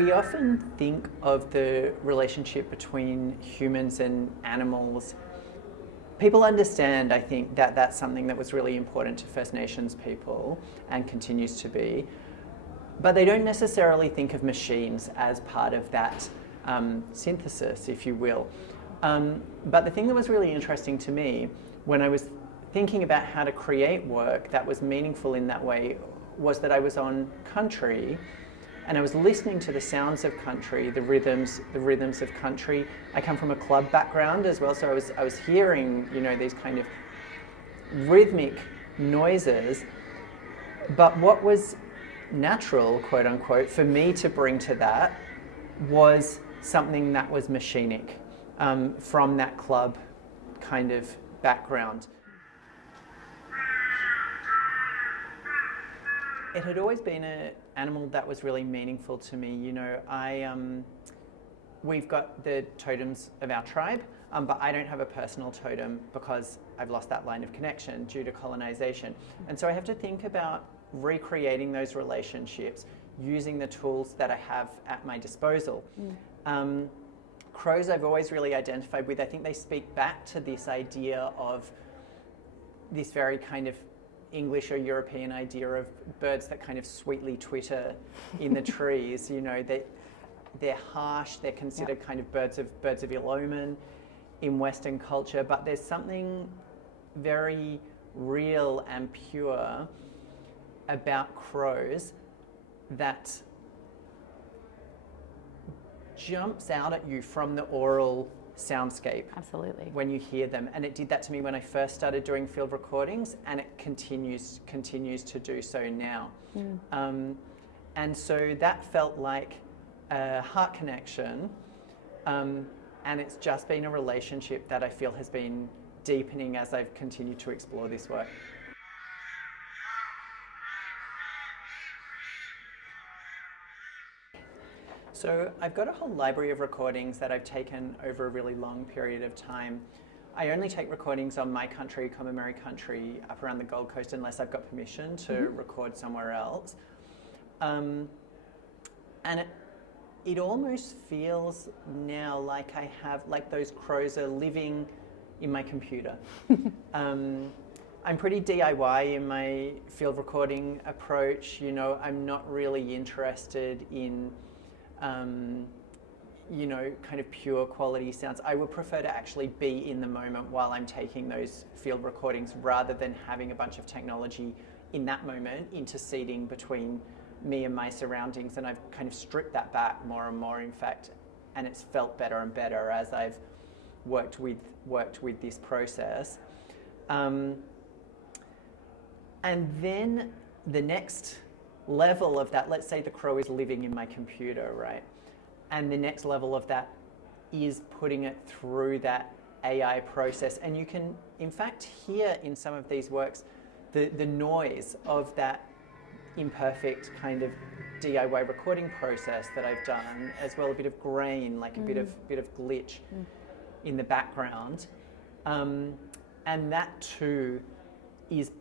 We often think of the relationship between humans and animals. People understand, I think, that that's something that was really important to First Nations people and continues to be. But they don't necessarily think of machines as part of that synthesis, if you will. But the thing that was really interesting to me when I was thinking about how to create work that was meaningful in that way was that I was on country and I was listening to the sounds of country, the rhythms of country. I come from a club background as well, so I was hearing, you know, these kind of rhythmic noises. But what was natural, quote unquote, for me to bring to that was something that was machinic, from that club kind of background. It had always been an animal that was really meaningful to me. You know, we've got the totems of our tribe, but I don't have a personal totem because I've lost that line of connection due to colonization. And so I have to think about recreating those relationships using the tools that I have at my disposal. Crows I've always really identified with. I think they speak back to this idea of this very kind of English or European idea of birds that kind of sweetly twitter in the trees. You know, they're harsh, they're considered kind of birds of ill omen in Western culture, but there's something very real and pure about crows that jumps out at you from the oral soundscape. Absolutely. When you hear them. And it did that to me when I first started doing field recordings, and it continues to do so now. And so that felt like a heart connection, and it's just been a relationship that I feel has been deepening as I've continued to explore this work. So I've got a whole library of recordings that I've taken over a really long period of time. I only take recordings on my country, Kombumerri Country, up around the Gold Coast, unless I've got permission to record somewhere else. And it almost feels now like I have, like those crows are living in my computer. I'm pretty DIY in my field recording approach. You know, I'm not really interested in you know, kind of pure quality sounds. I would prefer to actually be in the moment while I'm taking those field recordings rather than having a bunch of technology in that moment interceding between me and my surroundings. And I've kind of stripped that back more and more, in fact, and it's felt better and better as I've worked with this process. And then the next level of that, let's say the crow is living in my computer, right? And the next level of that is putting it through that AI process. And you can, in fact, hear in some of these works the noise of that imperfect kind of DIY recording process that I've done, as well, a bit of grain, like a bit of glitch in the background. And that too is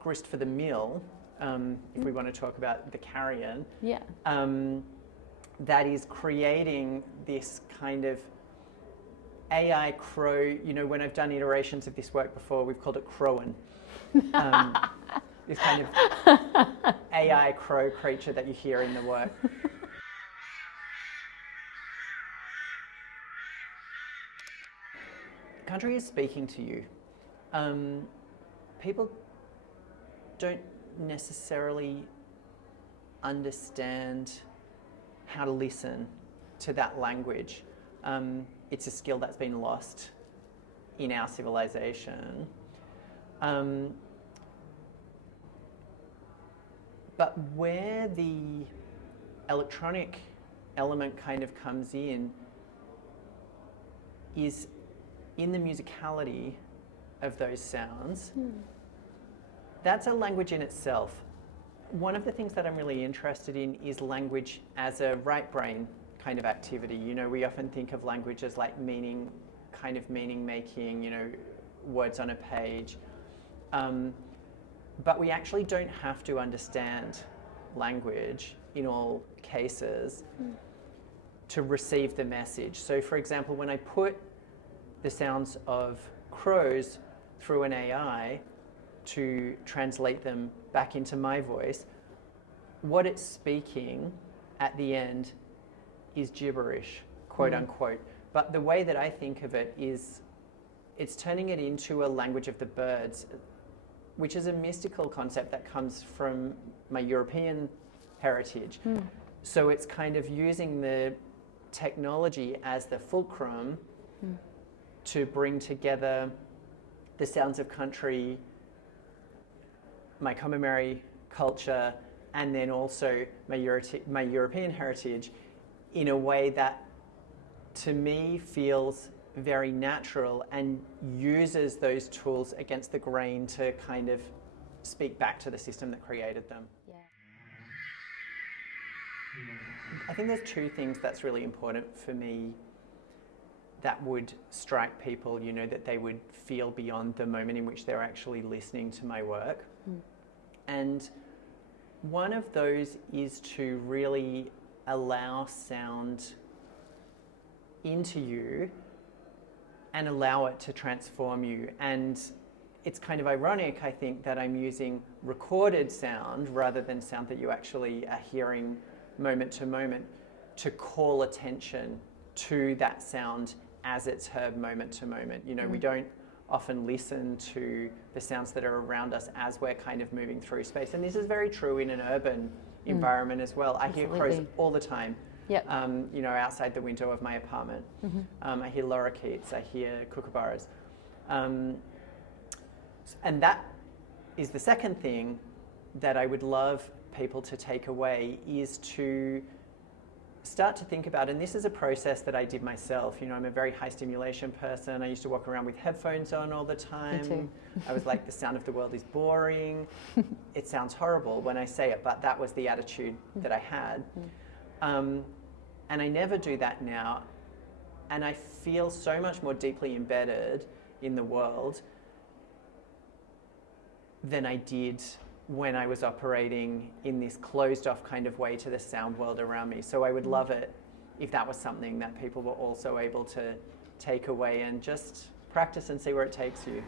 grist for the mill. If we want to talk about the carrion, that is creating this kind of AI crow. You know, when I've done iterations of this work before, we've called it Rowan. This kind of AI crow creature that you hear in the work. Country is speaking to you. People don't necessarily understand how to listen to that language. It's a skill that's been lost in our civilization. But where the electronic element kind of comes in is in the musicality of those sounds. That's a language in itself. One of the things that I'm really interested in is language as a right brain kind of activity. You know, we often think of language as like meaning making, you know, words on a page. But we actually don't have to understand language in all cases to receive the message. So for example, when I put the sounds of crows through an AI to translate them back into my voice, what it's speaking at the end is gibberish, quote unquote. But the way that I think of it is it's turning it into a language of the birds, which is a mystical concept that comes from my European heritage. So it's kind of using the technology as the fulcrum to bring together the sounds of country, my Kombumerri culture, and then also my European heritage in a way that to me feels very natural and uses those tools against the grain to kind of speak back to the system that created them. Yeah. I think there's two things that's really important for me that would strike people, you know, that they would feel beyond the moment in which they're actually listening to my work. And one of those is to really allow sound into you and allow it to transform you. And it's kind of ironic, I think, that I'm using recorded sound rather than sound that you actually are hearing moment to moment to call attention to that sound as it's heard moment to moment. You know, we don't often listen to the sounds that are around us as we're kind of moving through space. And this is very true in an urban environment as well. I hear crows all the time. Yep. You know, outside the window of my apartment. I hear lorikeets, I hear kookaburras. And that is the second thing that I would love people to take away, is to start to think about, and this is a process that I did myself. You know, I'm a very high stimulation person. I used to walk around with headphones on all the time. Me too. I was like, the sound of the world is boring. It sounds horrible when I say it, but that was the attitude that I had. And I never do that now. And I feel so much more deeply embedded in the world than I did when I was operating in this closed off kind of way to the sound world around me. So I would love it if that was something that people were also able to take away and just practice and see where it takes you.